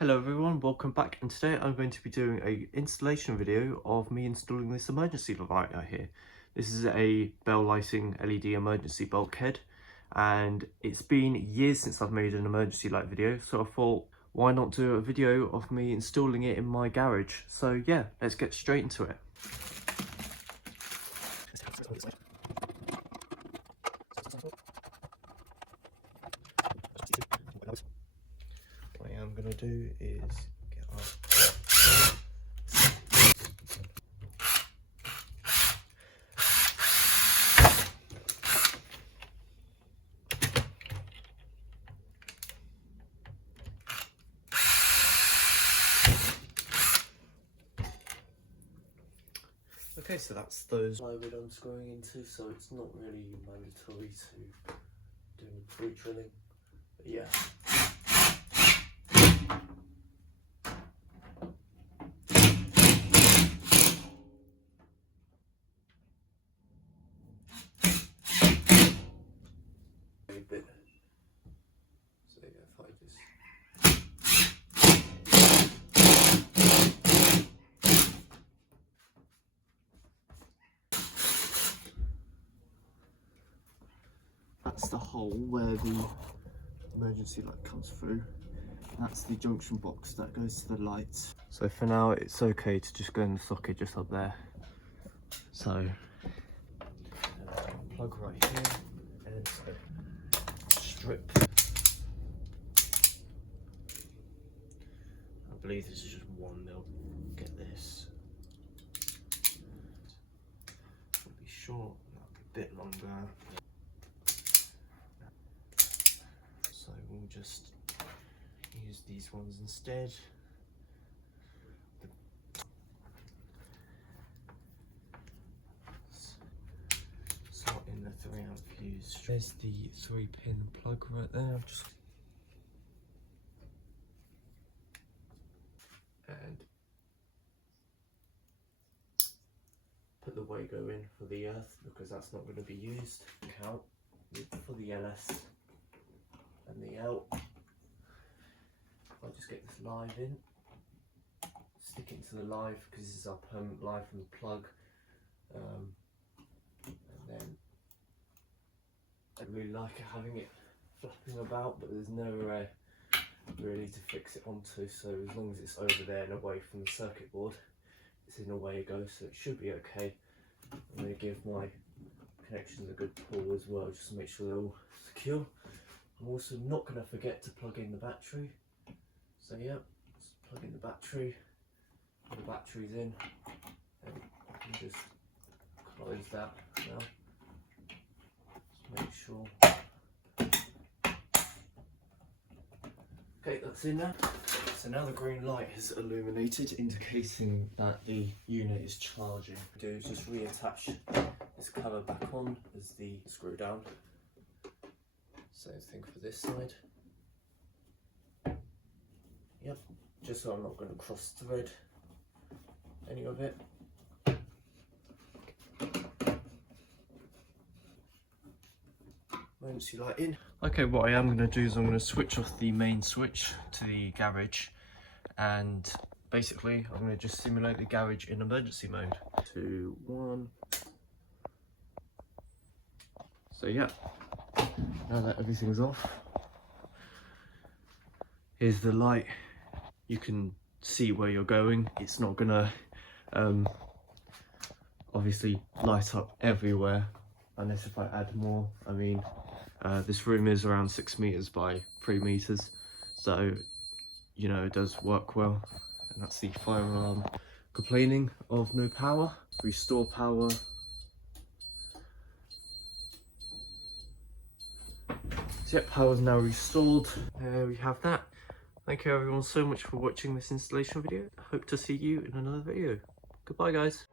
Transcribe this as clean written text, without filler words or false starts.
Hello everyone, welcome back, and today I'm going to be doing a installation video of me installing this emergency light out here. This is a bell lighting LED emergency bulkhead, and it's been years since I've made an emergency light video, so I thought why not do a video of me installing it in my garage. So yeah, let's get straight into it. What I am going to do is get our Okay, so that's those plywood I'm screwing into, so it's not really mandatory to do pre-drilling, but yeah. A bit. So yeah, if I just that's the hole where the emergency light comes through. That's the junction box that goes to the lights. So for now it's okay to just go in the socket just up there. So plug right here, and it's a strip. I believe this is just 1 mil. Get this. It'll be short, that'll be a bit longer. So we'll just use these ones instead. Slot in the 3-amp fuse. There's the 3-pin plug right there. And put the Wago in for the earth because that's not going to be used. Count for the LS and the L. I'll just get this live in, stick it into the live because this is our permanent live from the plug, and then I really like having it flapping about, but there's nowhere really to fix it onto, so as long as it's over there and away from the circuit board, it's in a Wago, so it should be okay. I'm going to give my connections a good pull as well, just to make sure they're all secure. I'm also not going to forget to plug in the battery. So yeah, let's plug in the battery. The battery's in, and I can just close that now. Just make sure. Okay, that's in there. So now the green light has illuminated, indicating that the unit is charging. What I do is just reattach this cover back on as the screw down. Same thing for this side. Yep, just so I'm not going to cross thread any of it. Emergency light in. Okay, what I am going to do is I'm going to switch off the main switch to the garage, and basically I'm going to just simulate the garage in emergency mode. 2, 1. So yeah, now that everything's off, here's the light. You can see where you're going. It's not gonna obviously light up everywhere unless if I add more. I mean, this room is around 6 meters by 3 meters, so you know it does work well. And that's the fire alarm complaining of no power. Restore power. So yep, power is now restored. There we have that. Thank you everyone so much for watching this installation video. I hope to see you in another video. Goodbye guys.